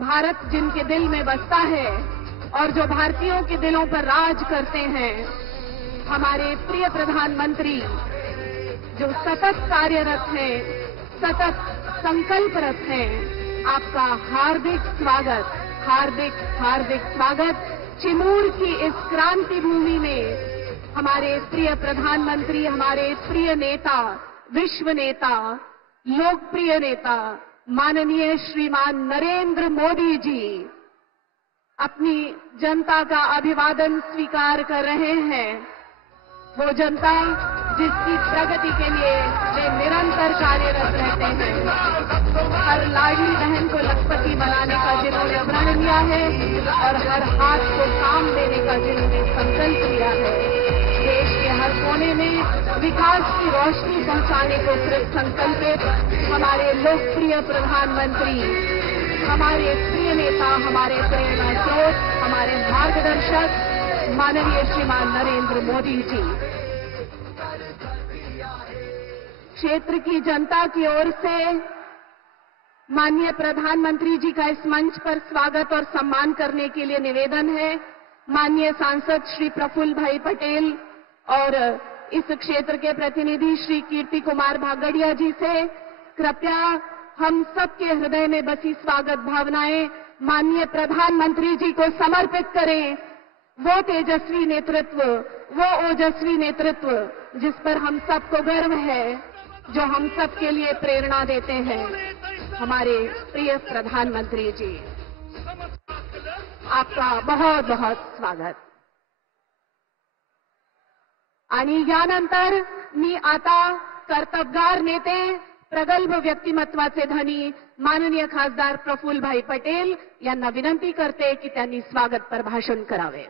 भारत जिनके दिल में बसता है और जो भारतीयों के दिलों पर राज करते हैं, हमारे प्रिय प्रधानमंत्री जो सतत कार्यरत हैं, सतत संकल्परत हैं, आपका हार्दिक स्वागत, हार्दिक हार्दिक स्वागत। चिमूर की इस क्रांति भूमि में हमारे प्रिय प्रधानमंत्री, हमारे प्रिय नेता, विश्व नेता, लोकप्रिय नेता माननीय श्रीमान नरेंद्र मोदी जी अपनी जनता का अभिवादन स्वीकार कर रहे हैं। वो जनता जिसकी प्रगति के लिए वे निरंतर कार्यरत रहते हैं। हर लाडली बहन को लखपति बनाने का जिन्होंने प्रण लिया है और हर हाथ को काम देने का जिन्होंने संकल्प लिया है। देश के हर कोने में विकास की रोशनी पहुंचाने को कृत संकल्पित हमारे लोकप्रिय प्रधानमंत्री, हमारे प्रिय नेता, हमारे प्रेरणा स्रोत, हमारे मार्गदर्शक माननीय श्रीमान नरेंद्र मोदी जी। क्षेत्र की जनता की ओर से माननीय प्रधानमंत्री जी का इस मंच पर स्वागत और सम्मान करने के लिए निवेदन है। माननीय सांसद श्री प्रफुल्ल भाई पटेल और इस क्षेत्र के प्रतिनिधि श्री कीर्ति कुमार भागड़िया जी से कृपया हम सबके हृदय में बसी स्वागत भावनाएं माननीय प्रधानमंत्री जी को समर्पित करें। वो तेजस्वी नेतृत्व, वो ओजस्वी नेतृत्व जिस पर हम सबको गर्व है, जो हम सबके लिए प्रेरणा देते हैं, हमारे प्रिय प्रधानमंत्री जी, आपका बहुत बहुत स्वागत। आणि यानंतर मी आता कर्तबगार नेते, प्रगल्भ व्यक्तिमत्वाचे धनी माननीय खासदार प्रफुल्लभाई पटेल यांना विनंती करते की त्यांनी स्वागतपर भाषण करावे।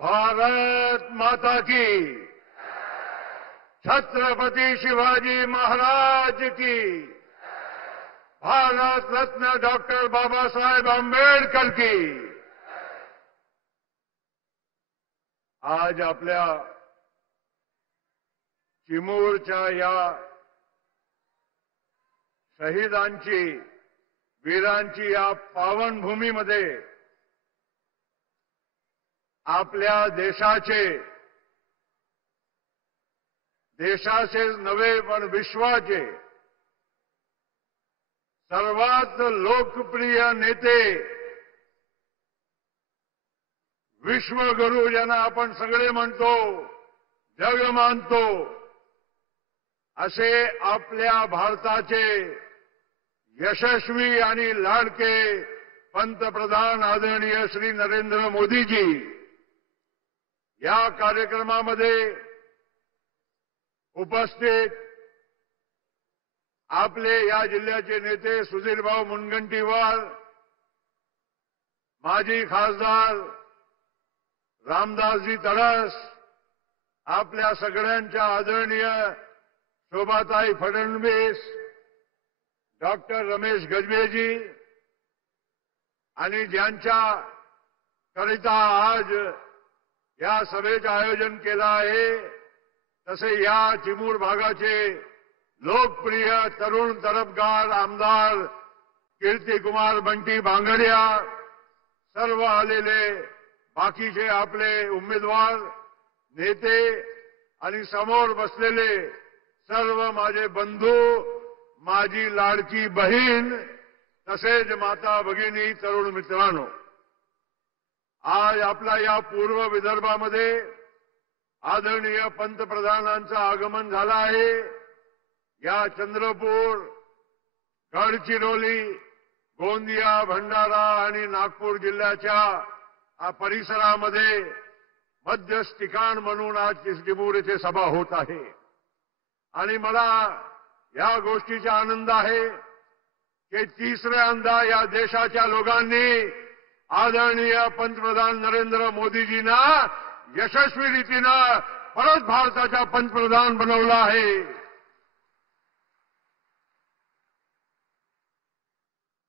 भारत माता की, छत्रपति शिवाजी महाराज की, भारत रत्न डॉक्टर बाबा साहेब आंबेडकर की। आज आपल्या चिमूरच्या या शहीदांची, वीरांची या पावनभूमीमध्ये आपल्या देशाचे नव्हे पण विश्वाचे सर्वात लोकप्रिय नेते, विश्वगुरू ज्यांना आपण सगळे म्हणतो, जग मानतो, असे आपल्या भारताचे यशस्वी आणि लाडके पंतप्रधान आदरणीय श्री नरेंद्र मोदीजी या कार्यक्रमामध्ये उपस्थित आपले या जिल्ह्याचे नेते सुधीरभाऊ मुनगंटीवार, माजी खासदार रामदासजी तडस, आपल्या सगळ्यांच्या आदरणीय शोभाताई फडणवीस, डॉक्टर रमेश गजबेजी आणि ज्यांच्या करिता आज या सभेचे आयोजन केलं आहे, तसे या चिमूर भागाचे लोकप्रिय तरुण तरफदार आमदार कीर्तिकुमार बंटी भांगडिया, सर्व आलेले बाकीचे आपले उमेदवार, नेते आणि समोर बसलेले सर्व माझे बंधू, माझी लाडकी बहीण, तसेच माता भगिनी, तरुण मित्रांनो, आज आपल्या या पूर्व विदर्भामध्ये आदरणीय पंतप्रधानांचं आगमन झालं आहे। या चंद्रपूर, गडचिरोली, गोंदिया, भंडारा आणि नागपूर जिल्ह्याच्या परिसरामध्ये मध्यस्थ ठिकाण म्हणून आज चिमूर येथे सभा होत आहे। आणि मला या गोष्टीचा आनंद आहे की तिसऱ्यांदा या देशाच्या लोकांनी आदरणीय पंतप्रधान नरेंद्र मोदीजींना यशस्वी रीतीनं परत भारताचा पंतप्रधान बनवला आहे।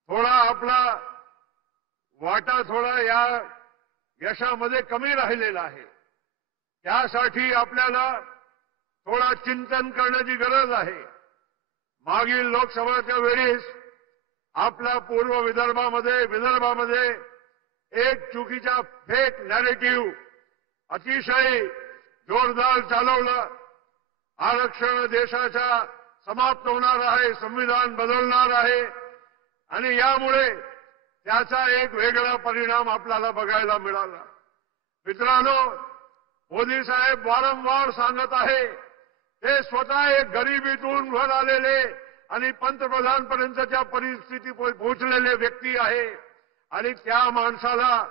थोडा आपला वाटा थोडा या यशामध्ये कमी राहिलेला आहे. त्यासाठी आपल्याला थोडा चिंतन करण्याची गरज आहे. मागील लोकसभाच्या वेळेस आपल्या पूर्व विदर्भामध्ये एक चुकीचा फेक नॅरेटिव्ह अतिशय जोरदार चालवलं. आरक्षण देशाचा समाप्त होणार आहे, संविधान बदलणार आहे आणि यामुळे त्याचा एक वेगळा परिणाम आपल्याला बघायला मिळाला. मित्रांनो, मोदी साहेब वारंवार सांगत आहे ते स्वतः एक गरिबीतून वर आलेले आणि पंतप्रधानपर्यंतच्या परिस्थिती पोहोचलेले व्यक्ती आहे आणि त्या माणसाला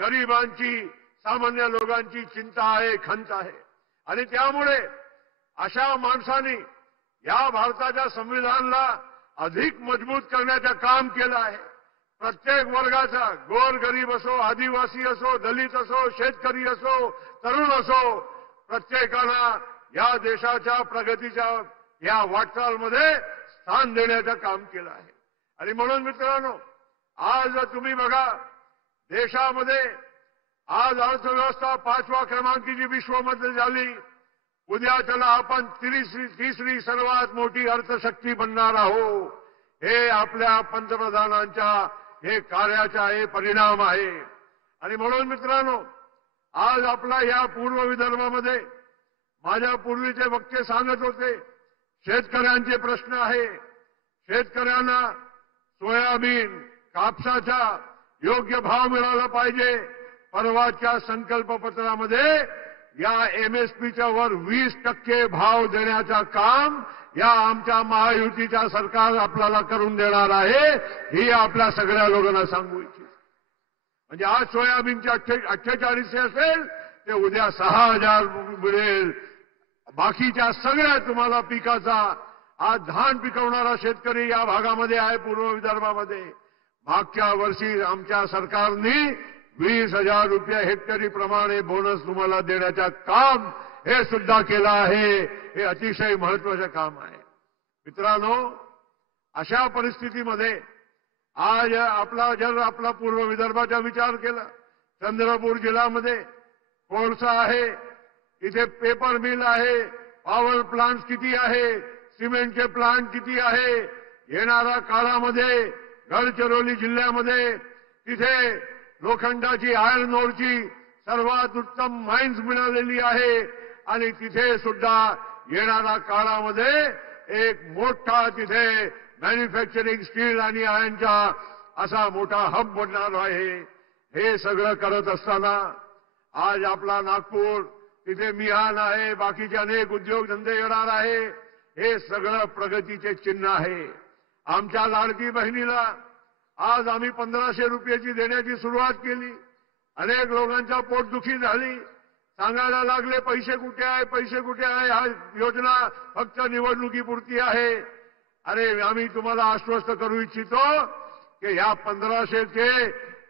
गरिबांची, सामान्य लोकांची चिंता आहे, खंत आहे आणि त्यामुळे अशा माणसांनी या भारताच्या संविधानाला अधिक मजबूत करण्याचं काम केलं आहे. प्रत्येक वर्गाचा, गोरगरीब असो, आदिवासी असो, दलित असो, शेतकरी असो, तरुण असो, प्रत्येकाला या देशाच्या प्रगतीच्या या वाटचालमध्ये स्थान देण्याचं काम केलं आहे. आणि म्हणून मित्रांनो, आज तुम्ही बघा, देशामध्ये आज अर्थव्यवस्था 5व्या क्रमांकाची विश्वामध्ये झाली. उद्या त्याला आपण तिसरी सर्वात मोठी अर्थशक्ती बनणार आहोत. हे आपल्या पंतप्रधानांच्या हे कार्याचा हे परिणाम आहे. आणि म्हणून मित्रांनो, आज आपला या पूर्व विदर्भामध्ये माझ्या पूर्वीचे वक्ते सांगत होते, शेतकऱ्यांचे प्रश्न आहे. शेतकऱ्यांना सोयाबीन, कापसाचा योग्य भाव मिळाला पाहिजे. परवाच्या संकल्पपत्रामध्ये या एमएसपीच्या वर 20% भाव देण्याचं काम या आमच्या महायुतीच्या सरकार आपल्याला करून देणार आहे. ही आपल्या सगळ्या लोकांना सांगू इच्छितो. म्हणजे आज सोयाबीनचे 48 असेल ते उद्या 6000 मिळेल. बाकीच्या सगळ्या तुम्हाला पिकाचा, आज धान पिकवणारा शेतकरी या भागामध्ये आहे, पूर्व विदर्भामध्ये. मागच्या वर्षी आमच्या सरकारने 20,000 रुपये हेक्टरी प्रमाणे बोनस तुम्हाला देण्याचं काम हे सुद्धा केलं आहे. हे अतिशय महत्वाचं काम आहे. मित्रांनो, अशा परिस्थितीमध्ये आज आपला पूर्व विदर्भाचा विचार केला, चंद्रपूर जिल्ह्यामध्ये कोळसा आहे, इथे पेपर मिल आहे, पॉवर प्लांट किती आहे, सिमेंटचे प्लांट किती आहे. येणाऱ्या काळामध्ये गडचिरोली जिल्ह्यामध्ये तिथे लोखंडाची, आयर्न ओरची सर्वात उत्तम माइन्स मिळालेली आहे आणि तिथे सुद्धा येणाऱ्या काळामध्ये एक मोठा तिथे मॅन्युफॅक्चरिंग स्टील आणि आयर्नचा असा मोठा हब बनणार आहे. हे सगळं करत असताना आज आपला नागपूर, तिथे मिहान आहे, बाकीचे अनेक उद्योगधंदे येणार आहे. हे सगळं प्रगतीचे चिन्ह आहे. आमच्या लाडकी बहिणीला आज आम्ही 1500 रुपयाची देण्याची सुरुवात केली. अनेक लोकांच्या पोटदुखी झाली, सांगायला लागले पैसे कुठे आहे, पैसे कुठे आहे. हा योजना फक्त निवडणुकीपुरती आहे. अरे, आम्ही तुम्हाला आश्वस्त करू इच्छितो की या 1500चे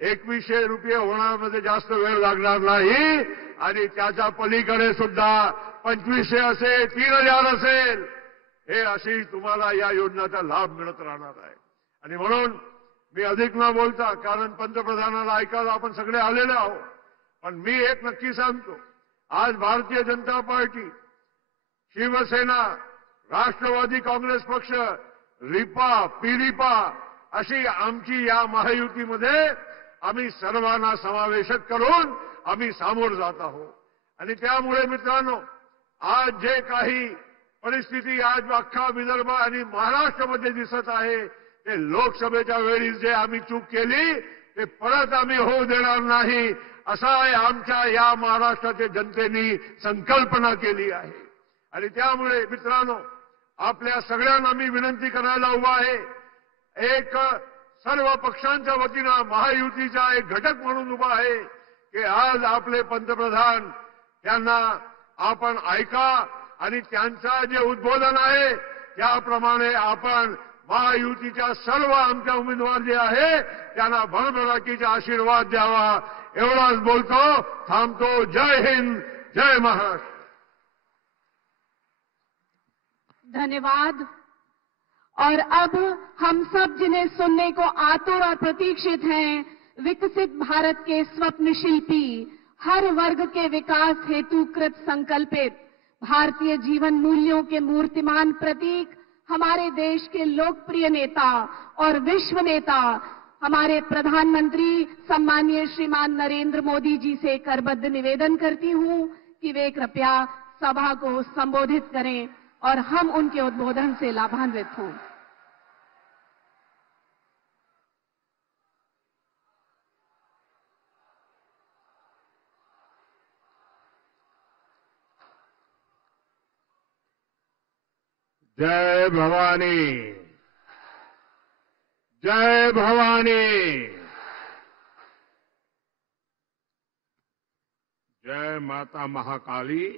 2100 रुपये होण्यामध्ये जास्त वेळ लागणार नाही आणि त्याच्या पलीकडे सुद्धा 2500 असेल, 3000 असेल, हे अशी तुम्हाला या योजनेचा लाभ मिळत राहणार आहे. आणि म्हणून मी अधिक न बोलता, कारण पंतप्रधानाला ऐकायला आपण सगळे आलेले आहोत, पण मी एक नक्की सांगतो, आज भारतीय जनता पार्टी, शिवसेना, राष्ट्रवादी काँग्रेस पक्ष, रिपा, पिरिपा अशी आमची या महायुतीमध्ये आम्ही सर्वांना समावेशक करून आम्ही सामोर जात आहोत. आणि त्यामुळे मित्रांनो, आज जे काही परिस्थिती आज अख्खा विदर्भ आणि महाराष्ट्रामध्ये दिसत आहे, ते लोकसभेच्या वेळी जे आम्ही चूक केली ते परत आम्ही होऊ देणार नाही, असा आमच्या या महाराष्ट्राच्या जनतेने संकल्पना केली आहे. आणि त्यामुळे मित्रांनो, आपल्या सगळ्यांना मी विनंती करायला उभा आहे, एक सर्व पक्षांच्या वतीनं महायुतीचा एक घटक म्हणून उभा आहे की आज आपले पंतप्रधान त्यांना आपण ऐका आणि त्यांचा जे उद्बोधन आहे त्याप्रमाणे आपण महायुतीच्या सर्व आमच्या उमेदवार जे आहे त्यांना भरभराटीचा आशीर्वाद द्यावा. एवढाच बोलतो, थांबतो. जय हिंद, जय महाराष्ट्र. धन्यवाद. और अब हम सब जिन्हें सुनने को आतुर और प्रतीक्षित हैं, विकसित भारत के स्वप्न शिल्पी, हर वर्ग के विकास हेतु कृत संकल्पित, भारतीय जीवन मूल्यों के मूर्तिमान प्रतीक, हमारे देश के लोकप्रिय नेता और विश्व नेता, हमारे प्रधानमंत्री सम्मानीय श्रीमान नरेंद्र मोदी जी से करबद्ध निवेदन करती हूं कि वे कृपया सभा को संबोधित करें और हम उनके उद्बोधन से लाभान्वित हों। जय भवानी, जय भवानी, जय माता महाकाली,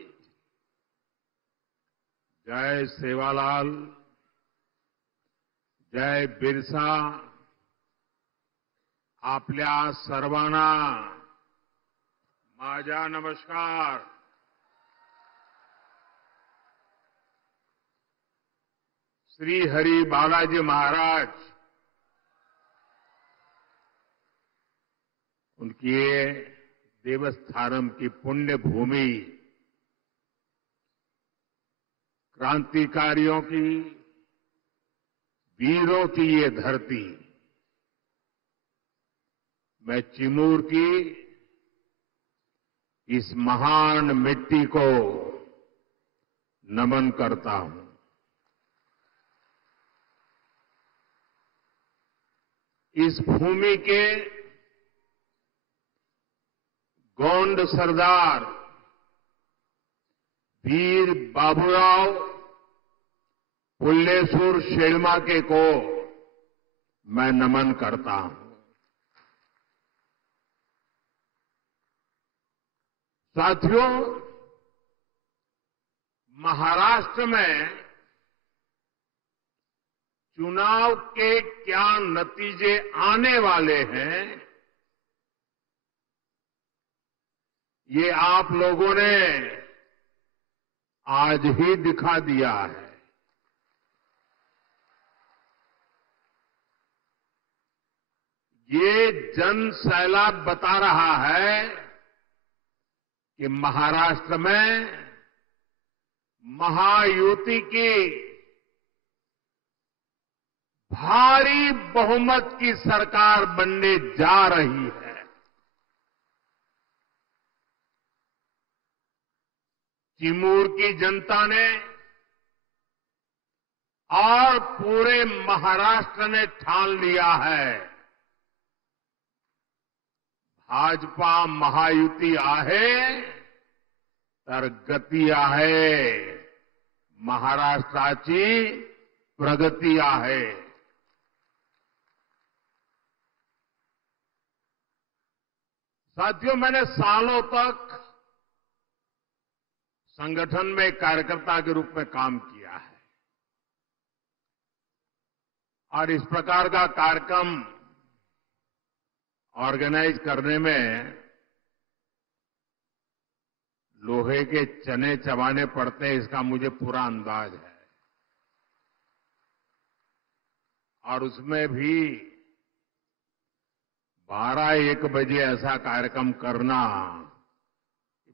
जय सेवालाल, जय बिरसा, आपल्या सर्वांना माझा नमस्कार। श्री हरि बालाजी महाराज उनकी ये देवस्थानम की पुण्य भूमि, क्रांतिकारियों की, वीरों की ये धरती, मैं चिमूर की इस महान मिट्टी को नमन करता हूं। इस भूमि के गोंड सरदार वीर बाबूराव पुल्लेसूर शेळमाके को मैं नमन करता हूं। साथियों, महाराष्ट्र में चुनाव के क्या नतीजे आने वाले हैं, ये आप लोगों ने आज ही दिखा दिया है। ये जन सैलाब बता रहा है कि महाराष्ट्र में महायुति की भारी बहुमत की सरकार बनने जा रही है। चिमूर की जनता ने और पूरे महाराष्ट्र ने ठान लिया है, भाजपा महायुती आहे तर गती आहे, महाराष्ट्राची प्रगती आहे। साथियों, मैंने सालों तक संगठन में कार्यकर्ता के रूप में काम किया है और इस प्रकार का कार्यक्रम ऑर्गेनाइज करने में लोहे के चने चबाने पड़ते हैं, इसका मुझे पूरा अंदाज है। और उसमें भी 12-1 बजे ऐसा कार्यक्रम करना,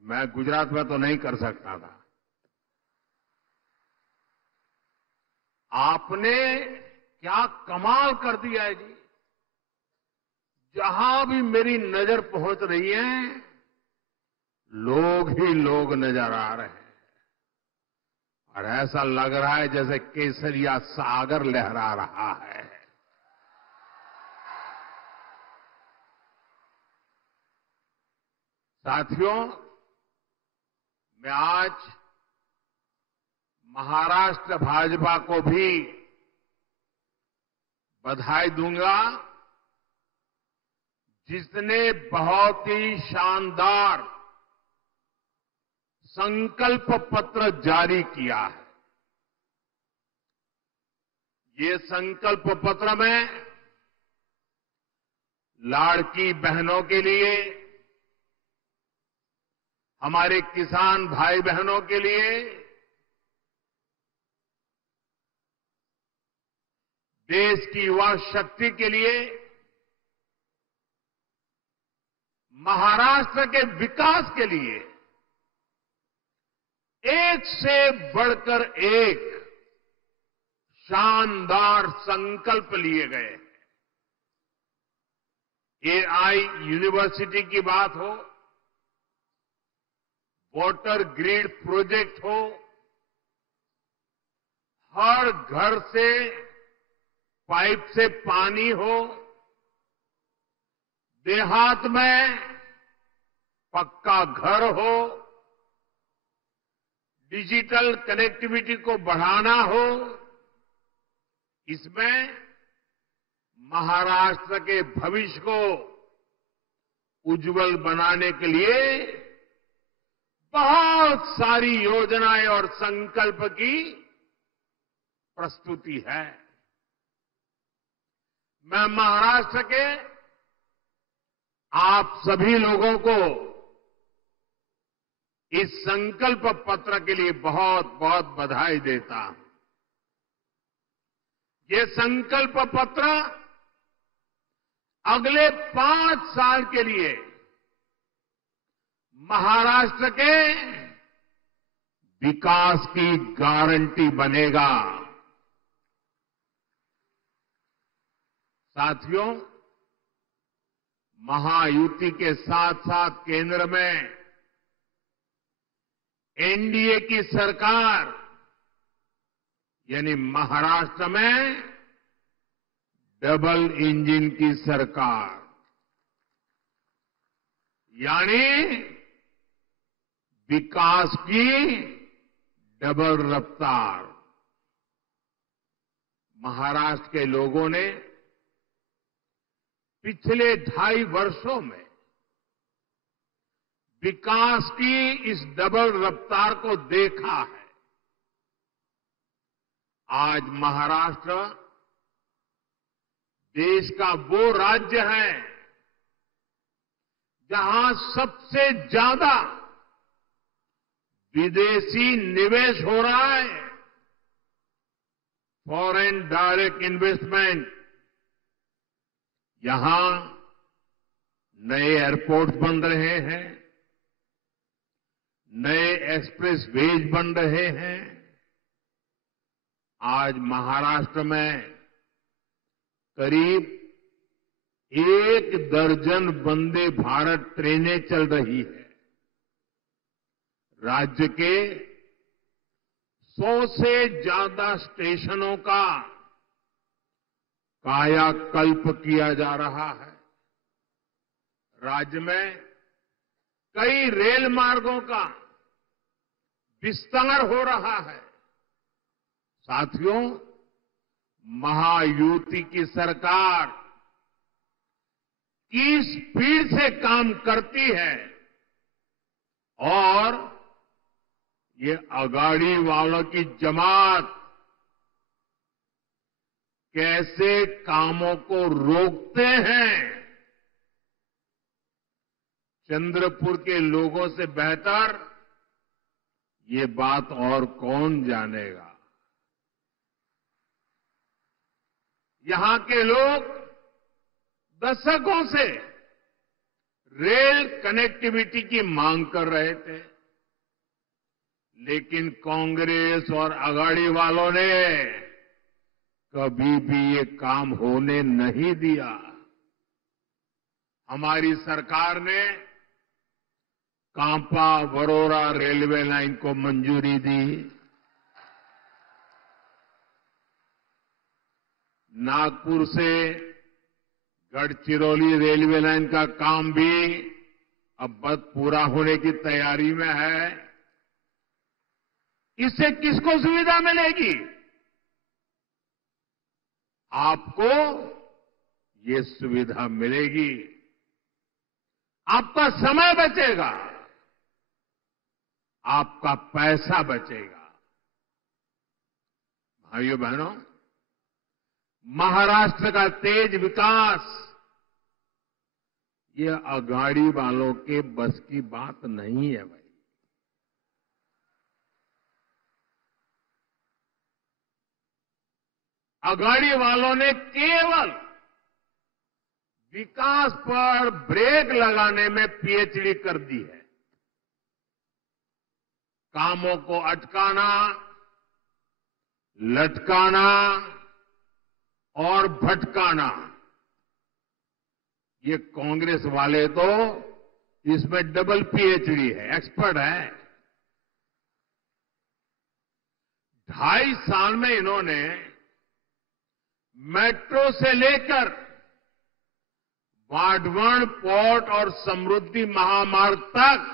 मैं गुजरात में तो नहीं कर सकता था। आपने क्या कमाल कर दिया है जी। जहां भी मेरी नजर पहुंच रही है, लोग ही लोग नजर आ रहे हैं और ऐसा लग रहा है जैसे केसरिया सागर लहरा रहा है। साथियों, मैं आज महाराष्ट्र भाजपा को भी बधाई दूंगा, जिसने बहुत ही शानदार संकल्प पत्र जारी किया है। ये संकल्प पत्र में लाड़की बहनों के लिए, हमारे किसान भाई बहनों के लिए, देश की युवा शक्ति के लिए महाराष्ट्र के विकास के लिए एक से बढ़कर एक शानदार संकल्प लिए गए। एआई यूनिवर्सिटी की बात हो, वाटर ग्रिड प्रोजेक्ट हो, हर घर से पाइप से पानी हो, देहात में पक्का घर हो, डिजिटल कनेक्टिविटी को बढ़ाना हो, इसमें महाराष्ट्र के भविष्य को उज्जवल बनाने के लिए बहुत सारी योजनाएं और संकल्प की प्रस्तुति है। मैं महाराष्ट्र के आप सभी लोगों को इस संकल्प पत्र के लिए बहुत बहुत बधाई देता हूं। ये संकल्प पत्र अगले 5 साल के लिए महाराष्ट्र के विकास की गारंटी बनेगा। साथियों, महायुति के साथ साथ केंद्र में एनडीए की सरकार यानी महाराष्ट्र में डबल इंजन की सरकार यानी विकास की डबल रफ्तार। महाराष्ट्र के लोगों ने पिछले 2.5 वर्षों में विकास की इस डबल रफ्तार को देखा है। आज महाराष्ट्र देश का वो राज्य है जहां सबसे ज्यादा विदेशी निवेश हो रहा है। फॉरेन डायरेक्ट इन्वेस्टमेंट, यहां नए एयरपोर्ट बन रहे हैं, नए एक्सप्रेस वेज बन रहे हैं। आज महाराष्ट्र में करीब 1 दर्जन वंदे भारत ट्रेनें चल रही है। राज्य के 100 से ज्यादा स्टेशनों का कायाकल्प किया जा रहा है। राज्य में कई रेल मार्गों का विस्तार हो रहा है। साथियों, महायुति की सरकार किस स्पीड से काम करती है और ये अगाड़ी वालों की जमात कैसे कामों को रोकते हैं, चंद्रपुर के लोगों से बेहतर ये बात और कौन जानेगा। यहां के लोग दशकों से रेल कनेक्टिविटी की मांग कर रहे थे, लेकिन कांग्रेस और अगाड़ी वालों ने कभी भी ये काम होने नहीं दिया। हमारी सरकार ने कांपा वरोरा रेलवे लाइन को मंजूरी दी। नागपुर से गढ़चिरौली रेलवे लाइन का काम भी अब बस पूरा होने की तैयारी में है। इससे किसको सुविधा मिलेगी? आपको ये सुविधा मिलेगी, आपका समय बचेगा, आपका पैसा बचेगा। भाइयों बहनों, महाराष्ट्र का तेज विकास ये अगाड़ी वालों के बस की बात नहीं है भाई। अगाड़ी वालों ने केवल विकास पर ब्रेक लगाने में पीएचडी कर दी है। कामों को अटकाना, लटकाना और भटकाना, ये कांग्रेस वाले तो इसमें डबल पीएचडी है, एक्सपर्ट है। 2.5 साल में इन्होंने मेट्रो से लेकर बाढ़वण पोर्ट और समृद्धि महामार्ग तक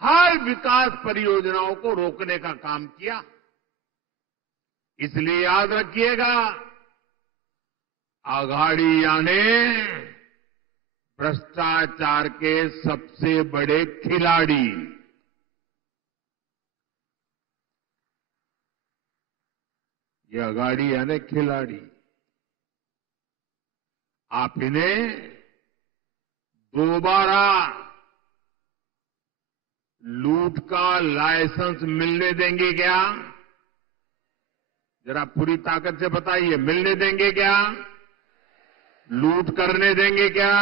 हर विकास परियोजनाओं को रोकने का काम किया। इसलिए याद रखिएगा, अघाड़ी यानी भ्रष्टाचार के सबसे बड़े खिलाड़ी। ये अघाड़ी यानी खिलाड़ी। आप इन्हें दोबारा लूट का लाइसेंस मिलने देंगे क्या? जरा पूरी ताकत से बताइए, मिलने देंगे क्या? लूट करने देंगे क्या?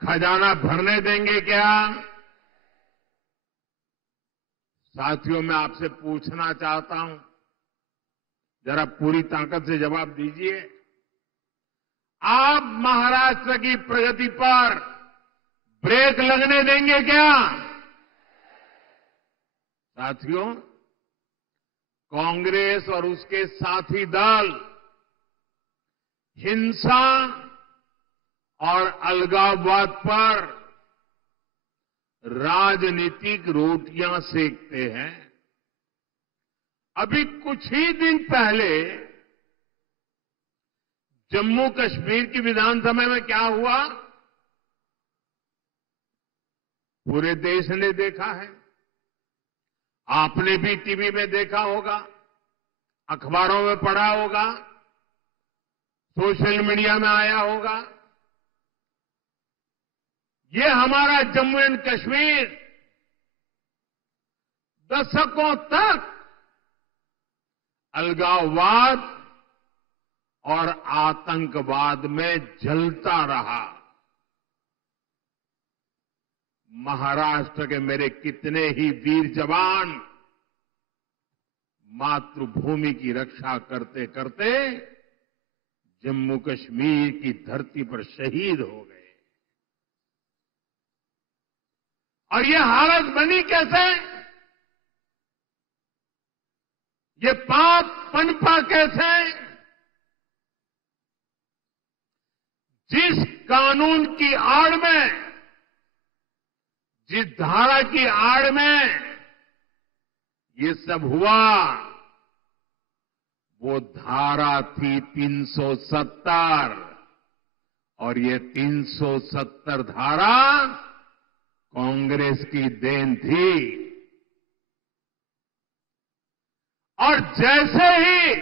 खजाना भरने देंगे क्या? साथियों, मैं आपसे पूछना चाहता हूं, जरा पूरी ताकत से जवाब दीजिए। आप महाराष्ट्र की प्रगति पर ब्रेक लगने देंगे क्या? साथियों, कांग्रेस और उसके साथी दल हिंसा और अलगाववाद पर राजनीतिक रोटियां सेकते हैं। अभी कुछ ही दिन पहले जम्मू कश्मीर की विधानसभा में क्या हुआ, पूरे देश ने देखा है। आपने भी टीवी में देखा होगा, अखबारों में पढ़ा होगा, सोशल मीडिया में आया होगा। ये हमारा जम्मू एंड कश्मीर दशकों तक अलगाववाद और आतंकवाद में जलता रहा। महाराष्ट्र के मेरे कितने ही वीर जवान मातृभूमि की रक्षा करते करते जम्मू कश्मीर की धरती पर शहीद हो गए। और ये हालत बनी कैसे? ये पाप पनपा कैसे? जिस कानून की आड़ में, जिस धारा की आड़ में ये सब हुआ, वो धारा थी 370, और ये 370 धारा कांग्रेस की देन थी। और जैसे ही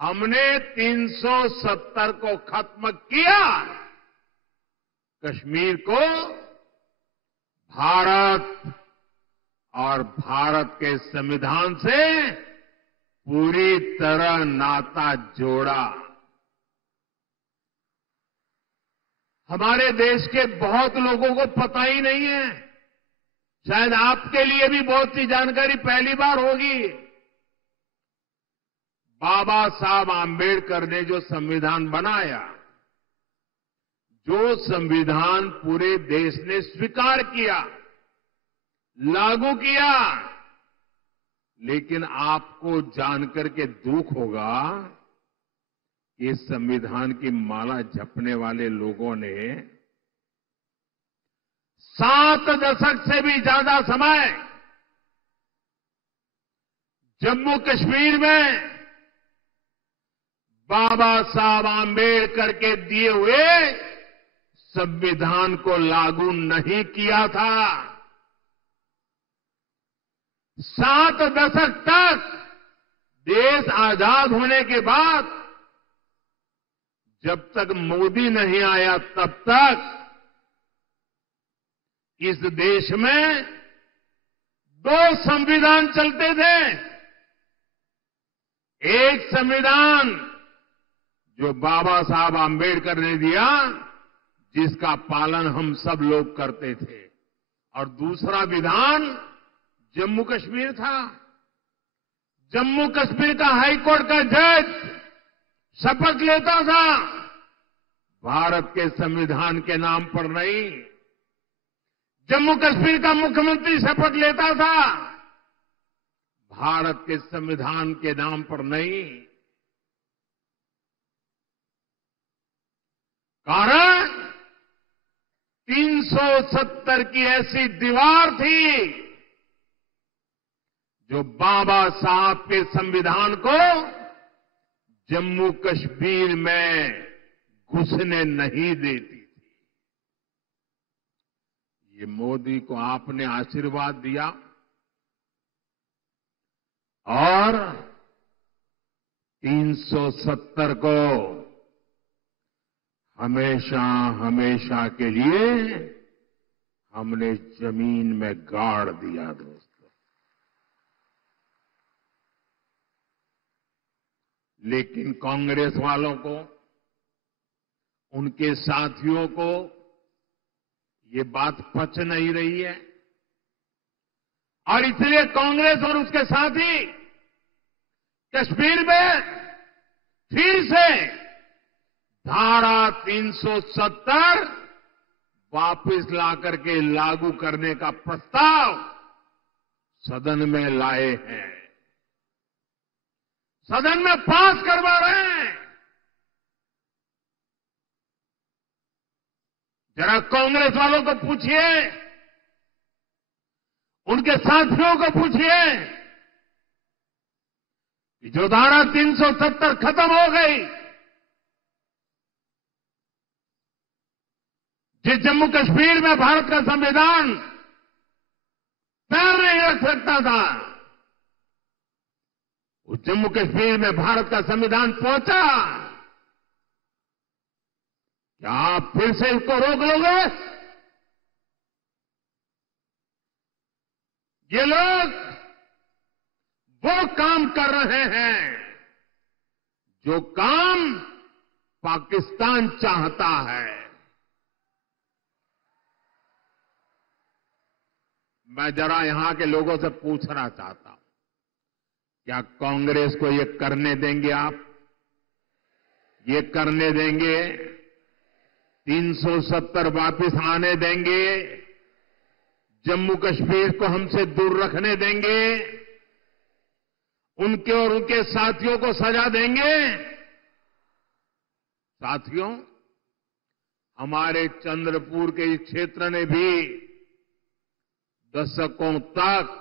हमने 370 को खत्म किया, कश्मीर को भारत और भारत के संविधान से पूरी तरह नाता जोड़ा। हमारे देश के बहुत लोगों को पता ही नहीं है, शायद आपके लिए भी बहुत सी जानकारी पहली बार होगी। बाबा साहब आंबेडकर ने जो संविधान बनाया, जो संविधान पूरे देश ने स्वीकार किया, लागू किया, लेकिन आपको जानकर के दुख होगा कि इस संविधान की माला जपने वाले लोगों ने 7 दशक से भी ज्यादा समय जम्मू कश्मीर में बाबा साहब आंबेडकर के दिए हुए संविधान को लागू नहीं किया था। 7 दशक तक देश आजाद होने के बाद जब तक मोदी नहीं आया, तब तक इस देश में 2 संविधान चलते थे। एक संविधान जो बाबा साहब आम्बेडकर ने दिया, जिसका पालन हम सब लोग करते थे। और दूसरा विधान जम्मू कश्मीर था। जम्मू कश्मीर का हाईकोर्ट का जज शपथ लेता था भारत के संविधान के नाम पर नहीं। जम्मू कश्मीर का मुख्यमंत्री शपथ लेता था भारत के संविधान के नाम पर नहीं। कारण 370 की ऐसी दीवार थी जो बाबा साहब के संविधान को जम्मू कश्मीर में घुसने नहीं देती थी। ये मोदी को आपने आशीर्वाद दिया और 370 को हमेशा हमेशा के लिए हमने जमीन में गाड़ दिया। दोस्तों, लेकिन कांग्रेस वालों को, उनके साथियों को ये बात पच नहीं रही है और इसलिए कांग्रेस और उसके साथी कश्मीर में फिर से धारा 370 वापस लाकर के लागू करने का प्रस्ताव सदन में लाए हैं, सदन में पास करवा रहे हैं। जरा कांग्रेस वालों को पूछिए, उनके साथियों को पूछिए कि जो धारा 370 खत्म हो गई, जिस जम्मू कश्मीर में भारत का संविधान पैर नहीं रख सकता था, उस जम्मू कश्मीर में भारत का संविधान पहुंचा। क्या आप फिर से इसको रोक लोगे? ये लोग वो काम कर रहे हैं जो काम पाकिस्तान चाहता है। मैं जरा यहां के लोगों से पूछना चाहता हूं, क्या कांग्रेस को ये करने देंगे आप? ये करने देंगे? 370 वापस आने देंगे? जम्मू कश्मीर को हमसे दूर रखने देंगे? उनके और उनके साथियों को सजा देंगे? साथियों, हमारे चंद्रपुर के इस क्षेत्र ने भी दशकों तक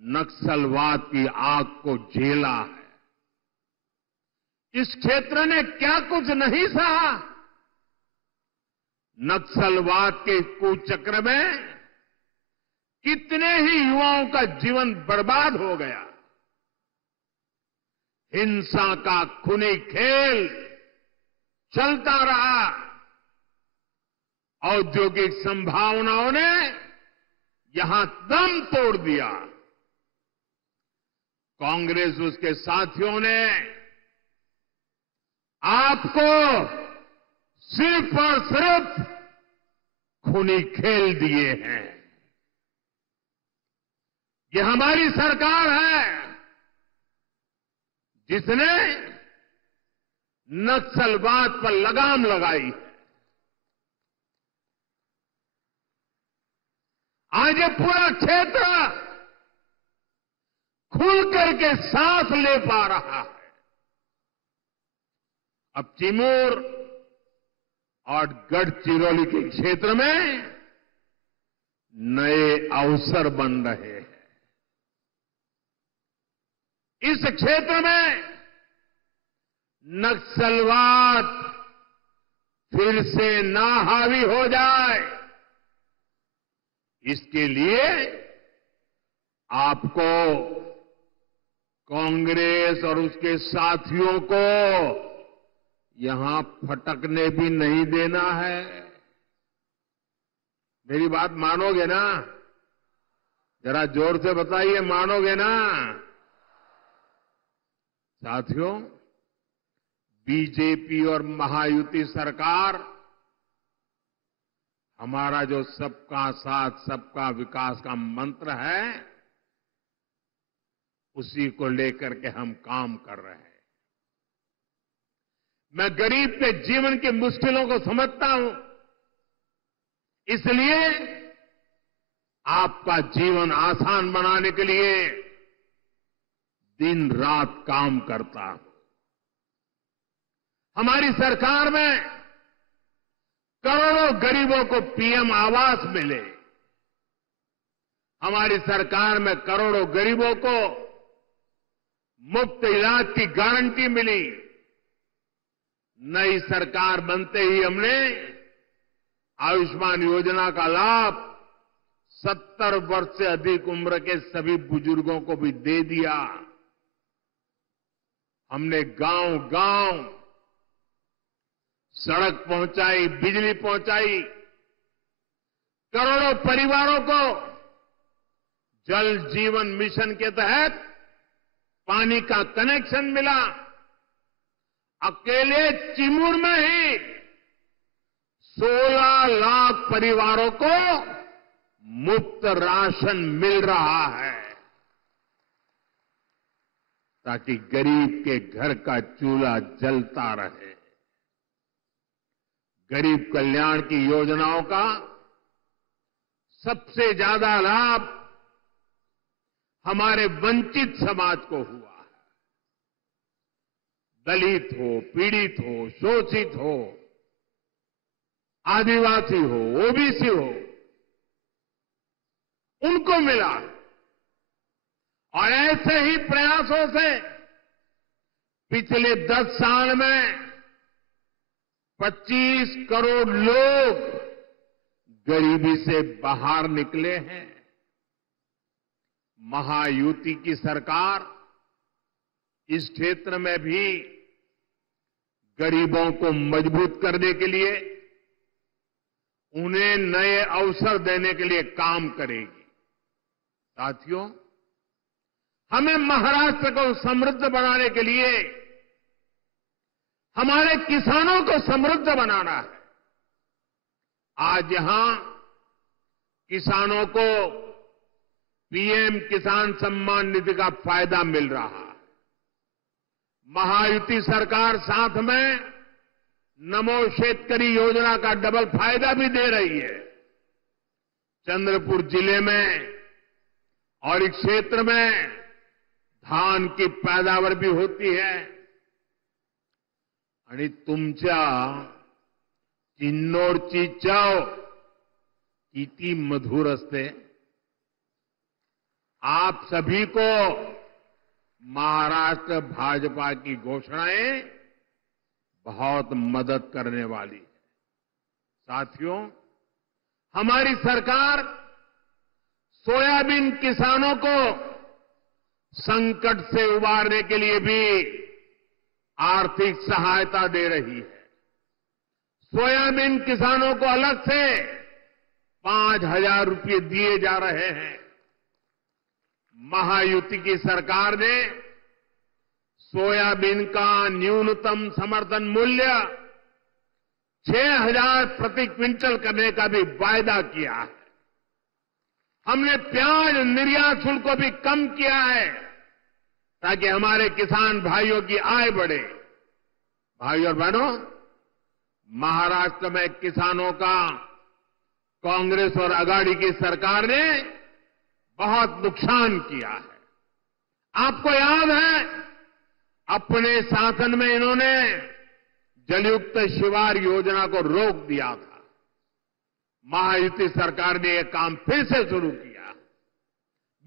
नक्सलवाद की आग को झेला है। इस क्षेत्र ने क्या कुछ नहीं सहा। नक्सलवाद के कुचक्र में कितने ही युवाओं का जीवन बर्बाद हो गया। हिंसा का खूनी खेल चलता रहा। औद्योगिक संभावनाओं ने यहां दम तोड़ दिया। कांग्रेस उसके साथियों ने आपको सिर्फ और सिर्फ खूनी खेल दिए हैं। ये हमारी सरकार है जिसने नक्सलवाद पर लगाम लगाई है। आज ये पूरा क्षेत्र खुल करके सांस ले पा रहा है। अब चिमूर और गढ़चिरौली के क्षेत्र में नए अवसर बन रहे हैं। इस क्षेत्र में नक्सलवाद फिर से ना हावी हो जाए, इसके लिए आपको कांग्रेस और उसके साथियों को यहां फटकने भी नहीं देना है। मेरी बात मानोगे ना? जरा जोर से बताइए, मानोगे ना? साथियों, बीजेपी और महायुति सरकार हमारा जो सबका साथ सबका विकास का मंत्र है, उसी को लेकर के हम काम कर रहे हैं। मैं गरीब के जीवन की मुश्किलों को समझता हूं, इसलिए आपका जीवन आसान बनाने के लिए दिन रात काम करता हूं। हमारी सरकार में करोड़ों गरीबों को पीएम आवास मिले। हमारी सरकार में करोड़ों गरीबों को मुफ्त इलाज की गारंटी मिली। नई सरकार बनते ही हमने आयुष्मान योजना का लाभ 70 वर्ष से अधिक उम्र के सभी बुजुर्गों को भी दे दिया। हमने गांव-गांव सड़क पहुंचाई, बिजली पहुंचाई, करोड़ों परिवारों को जल जीवन मिशन के तहत पानी का कनेक्शन मिला। अकेले चिमूर में ही 16 लाख परिवारों को मुफ्त राशन मिल रहा है, ताकि गरीब के घर का चूल्हा जलता रहे। गरीब कल्याण की योजनाओं का सबसे ज्यादा लाभ हमारे वंचित समाज को हुआ है। दलित हो, पीड़ित हो, शोषित हो, आदिवासी हो, ओबीसी हो, उनको मिला। और ऐसे ही प्रयासों से पिछले 10 साल में 25 करोड़ लोग गरीबी से बाहर निकले हैं। महायुति की सरकार इस क्षेत्र में भी गरीबों को मजबूत करने के लिए, उन्हें नए अवसर देने के लिए काम करेगी। साथियों, हमें महाराष्ट्र को समृद्ध बनाने के लिए हमारे किसानों को समृद्ध बनाना है। आज यहां किसानों को पीएम किसान सम्मान निधि का फायदा मिल रहा है। महायुति सरकार साथ में नमो शेतकरी योजना का डबल फायदा भी दे रही है। चंद्रपुर जिले में और इस क्षेत्र में धान की पैदावार भी होती है। आणि तुमच्या किन्नौरची चव किती मधुर असते। आप सभी को महाराष्ट्र भाजपा की घोषणाएं बहुत मदद करने वाली है। साथियों, हमारी सरकार सोयाबीन किसानों को संकट से उबारने के लिए भी आर्थिक सहायता दे रही है। सोयाबीन किसानों को अलग से 5,000 रुपये दिए जा रहे हैं। महायुति की सरकार ने सोयाबीन का न्यूनतम समर्थन मूल्य 6,000 प्रति क्विंटल करने का भी वायदा किया है। हमने प्याज निर्यात शुल्क को भी कम किया है, ताकि हमारे किसान भाइयों की आय बढ़े। भाइयों और बहनों, महाराष्ट्र में किसानों का कांग्रेस और अघाड़ी की सरकार ने बहुत नुकसान किया है। आपको याद है, अपने शासन में इन्होंने जलयुक्त शिवार योजना को रोक दिया था। महायुति सरकार ने यह काम फिर से शुरू किया।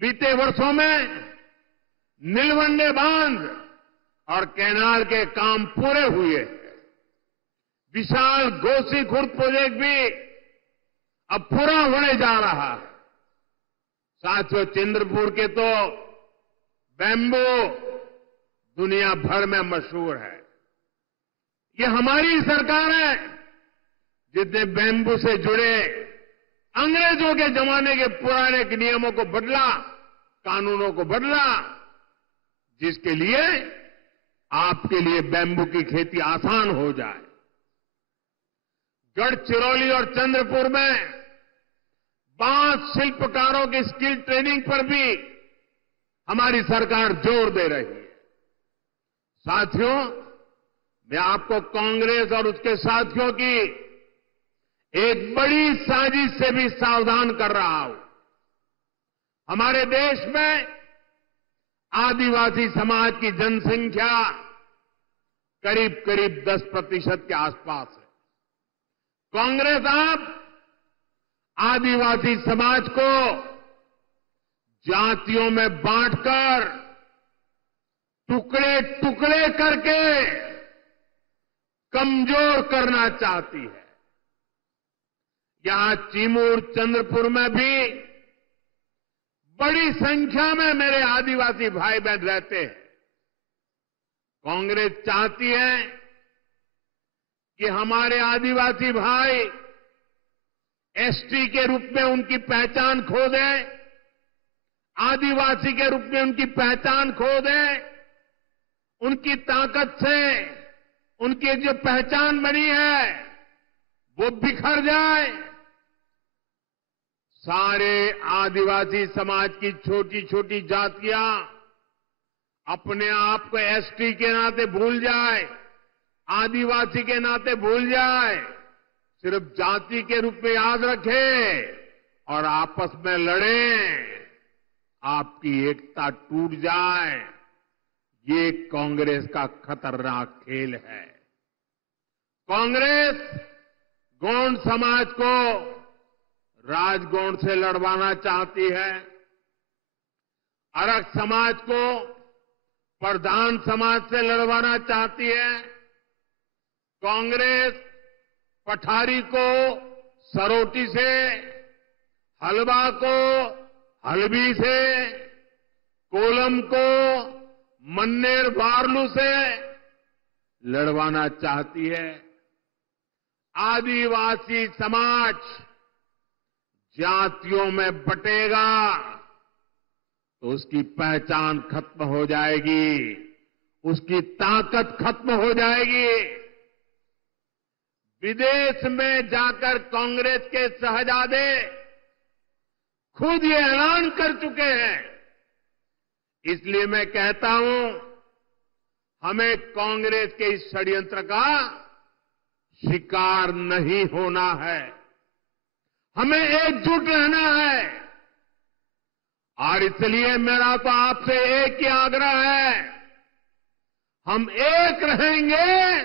बीते वर्षों में नीलवंडे बांध और कैनाल के काम पूरे हुए हैं। विशाल गोसीखुर्द प्रोजेक्ट भी अब पूरा होने जा रहा है। साथियों, चंद्रपुर के तो बैम्बू दुनिया भर में मशहूर है। ये हमारी सरकार है जिसने बैम्बू से जुड़े अंग्रेजों के जमाने के पुराने नियमों को बदला, कानूनों को बदला, जिसके लिए आपके लिए बैम्बू की खेती आसान हो जाए। गढ़चिरौली और चंद्रपुर में बांस शिल्पकारों की स्किल ट्रेनिंग पर भी हमारी सरकार जोर दे रही है। साथियों, मैं आपको कांग्रेस और उसके साथियों की एक बड़ी साजिश से भी सावधान कर रहा हूं। हमारे देश में आदिवासी समाज की जनसंख्या करीब करीब 10% के आसपास है। कांग्रेस अब आदिवासी समाज को जातियों में बांटकर टुकड़े टुकड़े करके कमजोर करना चाहती है। यहां चिमूर चंद्रपुर में भी बड़ी संख्या में मेरे आदिवासी भाई बहन रहते हैं। कांग्रेस चाहती है कि हमारे आदिवासी भाई एसटी के रूप में उनकी पहचान खो दें, आदिवासी के रूप में उनकी पहचान खो दें, उनकी ताकत से उनकी एक जो पहचान बनी है वो बिखर जाए। सारे आदिवासी समाज की छोटी छोटी जातियां अपने आप को एसटी के नाते भूल जाए, आदिवासी के नाते भूल जाए, सिर्फ जाति के रूप में याद रखें और आपस में लड़ें, आपकी एकता टूट जाए। ये कांग्रेस का खतरनाक खेल है। कांग्रेस गोंड समाज को राजगोंड से लड़वाना चाहती है, अरग समाज को प्रधान समाज से लड़वाना चाहती है, कांग्रेस पठारी को सरोटी से, हलवा को हलबी से, कोलम को मन्नेर वार्लू से लड़वाना चाहती है। आदिवासी समाज जातियों में बटेगा तो उसकी पहचान खत्म हो जाएगी, उसकी ताकत खत्म हो जाएगी। विदेश में जाकर कांग्रेस के शहजादे खुद ये ऐलान कर चुके हैं। इसलिए मैं कहता हूं, हमें कांग्रेस के इस षड्यंत्र का शिकार नहीं होना है, हमें एकजुट रहना है। और इसलिए मेरा तो आपसे एक ही आग्रह है, हम एक रहेंगे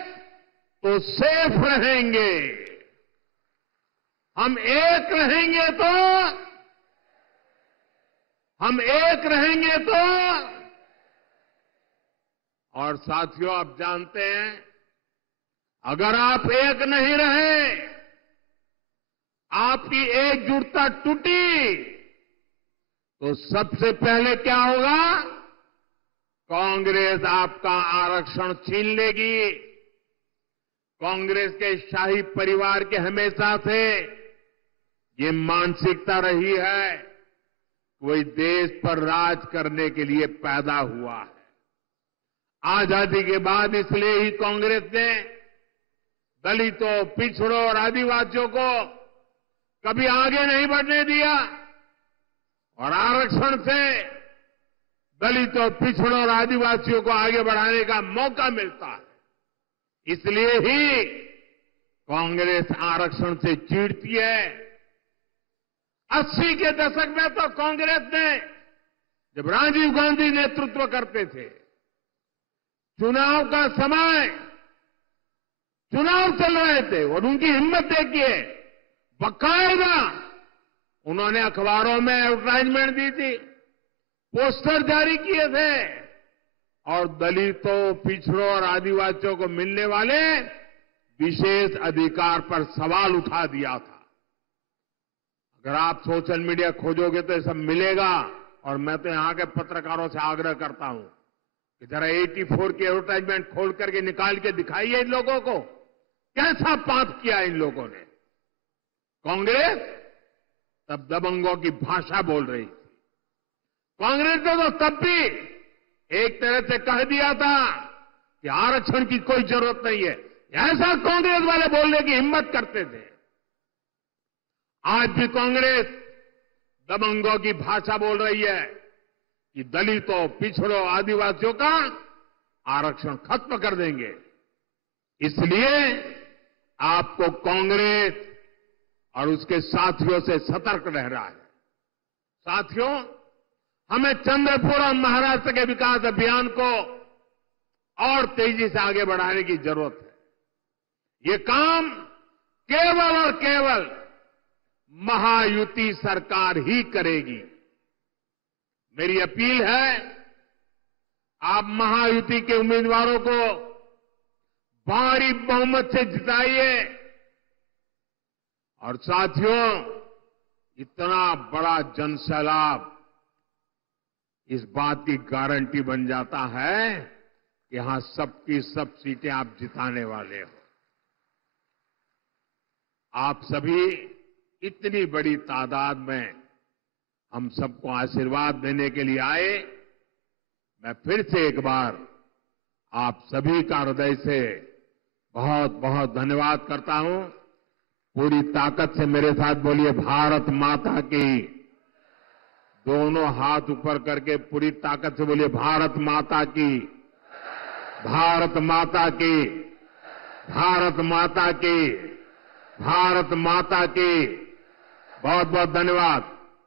तो सेफ रहेंगे, हम एक रहेंगे तो और साथियों, आप जानते हैं, अगर आप एक नहीं रहे, आपकी एकजुटता टूटी, तो सबसे पहले क्या होगा? कांग्रेस आपका आरक्षण छीन लेगी। कांग्रेस के शाही परिवार के हमेशा से ये मानसिकता रही है, कोई देश पर राज करने के लिए पैदा हुआ है। आजादी के बाद इसलिए ही कांग्रेस ने दलितों, पिछड़ों और आदिवासियों को कभी आगे नहीं बढ़ने दिया और आरक्षण से दलितों, पिछड़ों और आदिवासियों को आगे बढ़ाने का मौका मिलता है। इसलिए ही कांग्रेस आरक्षण से चिढ़ती है। 80 के दशक में तो कांग्रेस ने, जब राजीव गांधी नेतृत्व करते थे, चुनाव का समय, चुनाव चल रहे थे और उनकी हिम्मत देखिए, बाकायदा उन्होंने अखबारों में एडवर्टाइजमेंट दी थी, पोस्टर जारी किए थे और दलितों, पिछड़ों और आदिवासियों को मिलने वाले विशेष अधिकार पर सवाल उठा दिया था। अगर आप सोशल मीडिया खोजोगे तो ये सब मिलेगा। और मैं तो यहां के पत्रकारों से आग्रह करता हूं कि जरा 84 की एडवर्टाइजमेंट खोल करके निकाल के दिखाइए इन लोगों को, कैसा पाप किया इन लोगों ने। कांग्रेस तब दबंगों की भाषा बोल रही थी। कांग्रेस ने तो तब भी एक तरह से कह दिया था कि आरक्षण की कोई जरूरत नहीं है, ऐसा कांग्रेस वाले बोलने की हिम्मत करते थे। आज भी कांग्रेस दबंगों की भाषा बोल रही है कि दलितों, पिछड़ों, आदिवासियों का आरक्षण खत्म कर देंगे। इसलिए आपको कांग्रेस और उसके साथियों से सतर्क रहना है। साथियों, हमें चंद्रपुर और महाराष्ट्र के विकास अभियान को और तेजी से आगे बढ़ाने की जरूरत है। ये काम केवल और केवल महायुति सरकार ही करेगी। मेरी अपील है, आप महायुति के उम्मीदवारों को भारी बहुमत से जिताइए। और साथियों, इतना बड़ा जनसैलाब इस बात की गारंटी बन जाता है कि यहां सबकी सब सीटें आप जिताने वाले हो। आप सभी इतनी बड़ी तादाद में हम सबको आशीर्वाद देने के लिए आए। मैं फिर से एक बार आप सभी का हृदय से बहुत बहुत धन्यवाद करता हूं। पूरी ताकत से मेरे साथ बोलिए, भारत माता की। दोनों हाथ ऊपर करके पूरी ताकत से बोलिए, भारत माता की, भारत माता की, भारत माता की, भारत माता की। बहुत बहुत धन्यवाद।